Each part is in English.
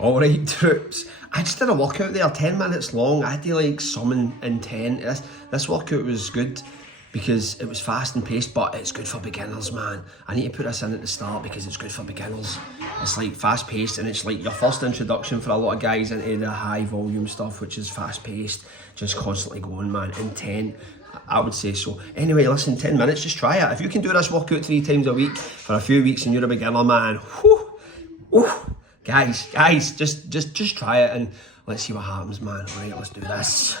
Alright troops, I just did a workout there, 10 minutes long. I had to like summon intent. This workout was good because it was fast and paced, but it's good for beginners, man. I need to put this in at the start because it's good for beginners. It's like fast paced and it's like your first introduction for a lot of guys into the high volume stuff, which is fast paced, just constantly going, man. Intent, I would say so. Anyway, listen, 10 minutes, just try it. If you can do this workout 3 times a week for a few weeks and you're a beginner, man, whew, whew. Guys, just try it and let's see what happens, man. Alright, let's do this.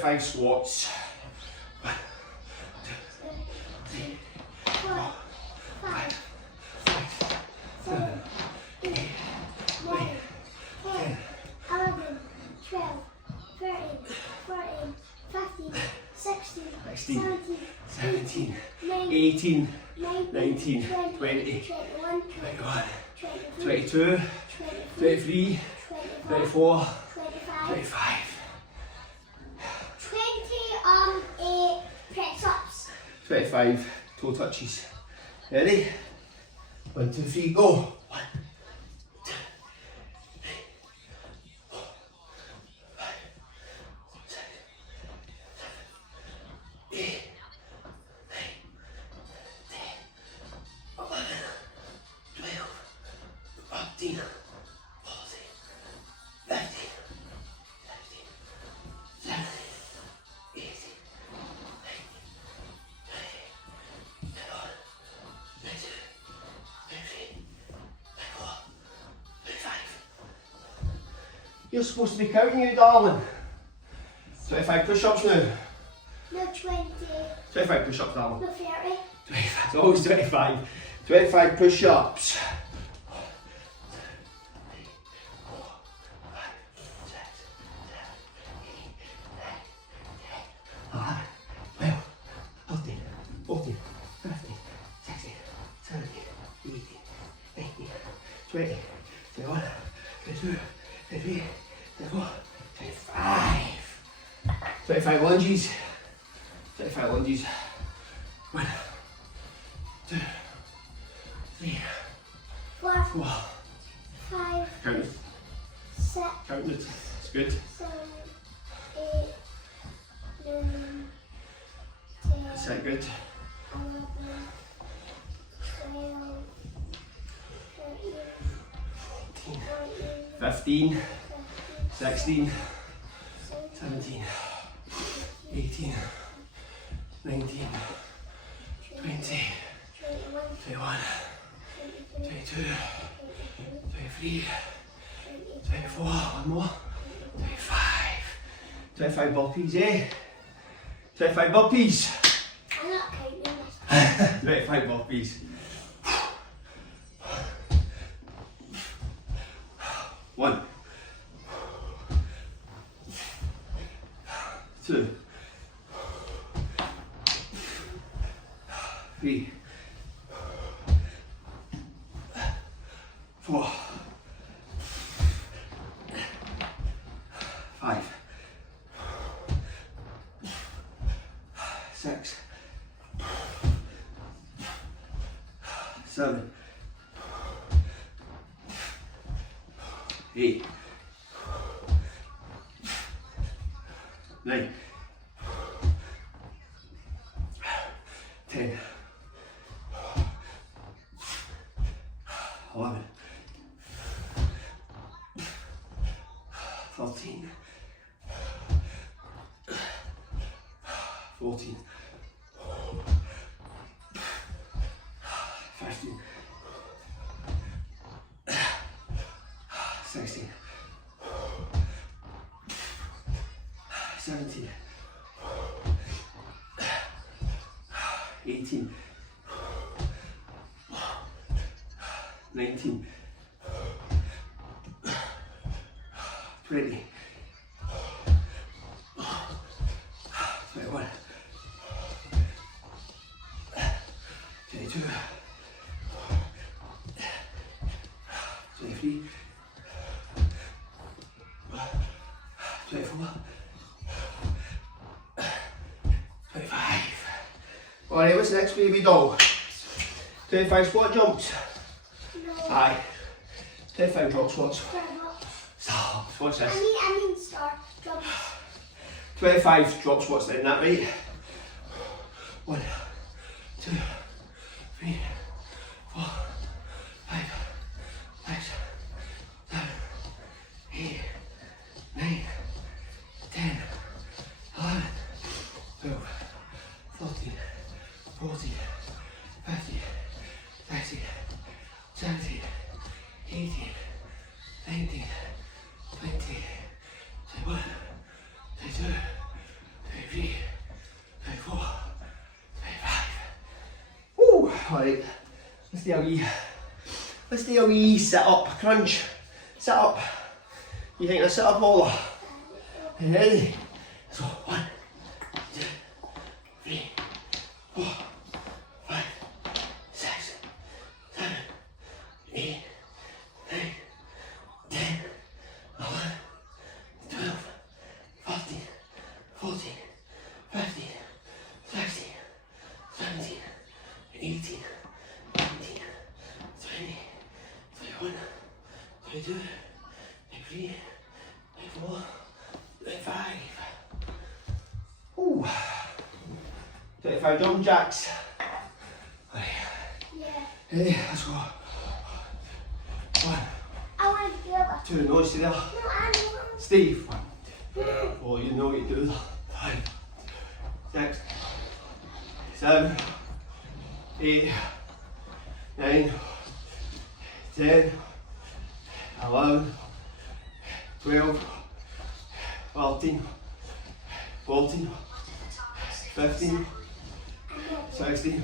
Five squats. 1, 2, 3, 4, 5, 6, 7, 8, 9, 10, 11, 12, 13, 14, 15, 16, 17, 18, 19, 20, 21, 22, 23, 24, 25. press-ups. 25 toe touches. Ready? 1, 2, 3, go. 1, 2, 3, 4, 5, 6, 7, 8, 9, 10, 11, 12, 13, 14, 15, 16, 17, 18, 19, 25. You're supposed to be counting, you darling. 25 push-ups now. No, 20. 25 push-ups, darling. No, 30. 25, it's always 25. 25 push-ups. 20, 21, 22, 23, 24, 25. 25 lunges. 25 lunges. 1, 2, 3, 4, 4. 5, Count it. 6, Count it. It's good. 7, 8, 9, 10, Is that good? 11, 12, 13, 15, 16, 17, 18, 19, 20, 21, 22, 23, 24, one more, 25, 25 burpees, eh? 25 burpees. I'm not counting this. 25 burpees. 1, 2, 3, 4, 5, 6, 7, 8, 9, 10, 11, 13, 14, 15, 16, 17, 18, 19, 20, 21, 22, 23, 24, 25. Alright, what's next, baby doll? 25 squat jumps. No. Aye. 25 drop squats. Stop. Stop. What's this? I mean start jumps. 25 drop squats then, that right? 1, 2, 3, 4, 5, 6, 7, 8, 9, 10, 11, 12, 13, 14, 15, 16, 17, 18, 19, 20, 21, 22, 23, 24, 25. Woo! Alright, let's do a wee sit up crunch. Sit up. You think I sit up all? Are you ready? So 1, 2, 3, 4, 5, 6, 7, 8, 9, 10, 11, 12, 13, 14, 15, 16, 17, 18, 19, 20, 21, 22, 23, 24, 25. Ooh. 25 jumping jacks. Right. Yeah. Hey, let's go. 1, I want to do it. 2, no, stay there. No, I don't. Steve. 1, 2, 4, you know what you do. 5, 6, 7, 8, 9, 10, 11, 12, 13, 14, 15, 16,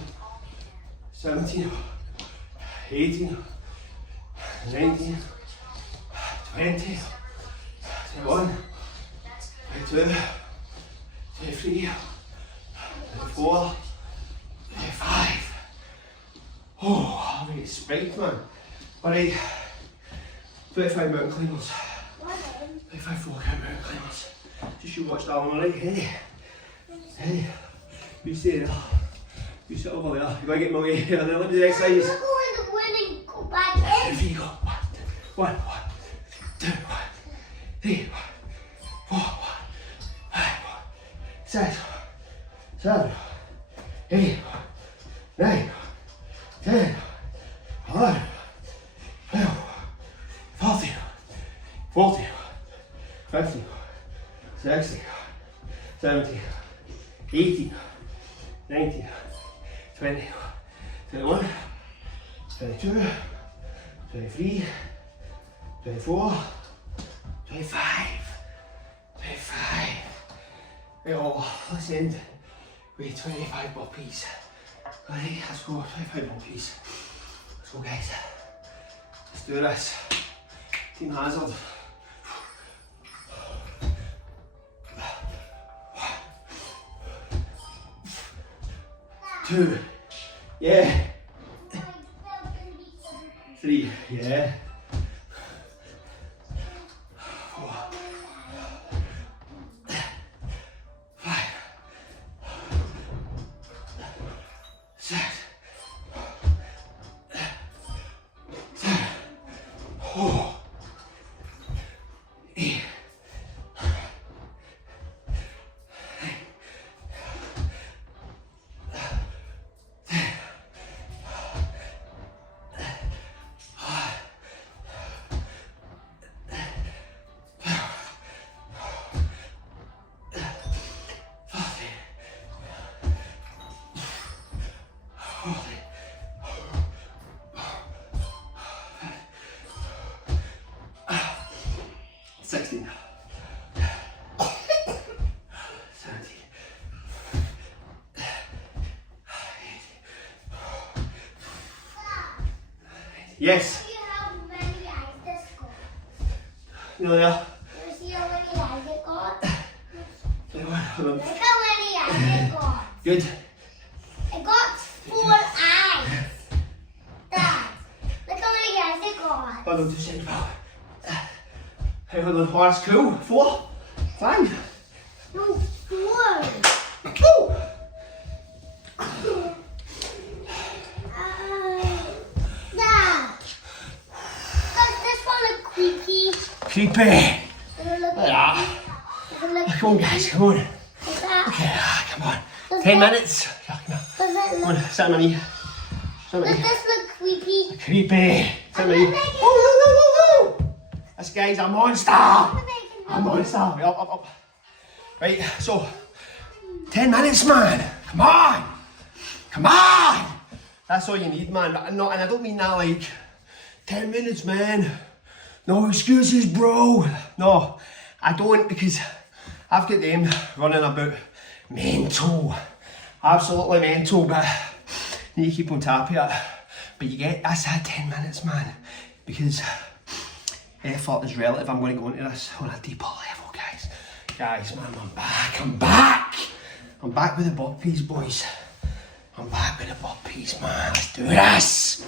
17, 18, 19, 20, 21, 22, 23, 24, 25. Oh, I'm getting spiked, man. Alright, 25 mountain climbers. 25 4 count mountain climbers. Just you watch that one, alright? Hey, hey, you stay there. You sit over there. You gotta get my way here and then let me do the exercise. We'll go in the wind and go back in. Here you go. 1, 2, 3, 4, 5, 6, 7, 8, 9, 10, 11, 12, 13, 14, 15, 16, 17, 18, 19, 20, 21, 22, 23, 24, 25, 25. Right, oh, let's end with 25 burpees. Right, let's go, 25 burpees. Let's go, guys. Let's do this. Team Hazard. 2, yeah. 3, yeah. 4, 5, 6, 7, 8. 16, 17, yes. You have many eyes this got. No, yeah. You see how many eyes it got? Hold on. Look how many eyes it got. Good. It got 4 eyes. Dad, look how many eyes it got. Hold on, 2 seconds, pal. Hey, hold on. Oh, that's cool. 4, 5. No, 4. Woo! Dad, does this one look creepy? Creepy. Does it look Yeah. Does it look Come on, guys, come on. Does that? Yeah, come on. Does 10 that- minutes. Yeah, come on. Does it Come look? on, sit on my knee. Sit on my Does knee. this look creepy? Creepy. Sit on my knee. I'm making- Oh, this guy's a monster. I'm making A monster. Right, up. Right, so 10 minutes, man. Come on. Come on. That's all you need, man. But and I don't mean that like 10 minutes, man. No excuses, bro. No, I don't, because I've got them running about mental. Absolutely mental, but you need to keep on top of it. But you get, that's it, 10 minutes, man. Because effort is relative. I'm going to go into this on a deeper level, guys. Guys, man, I'm back. I'm back with the burpees, boys. I'm back with the burpees, man. Let's do this.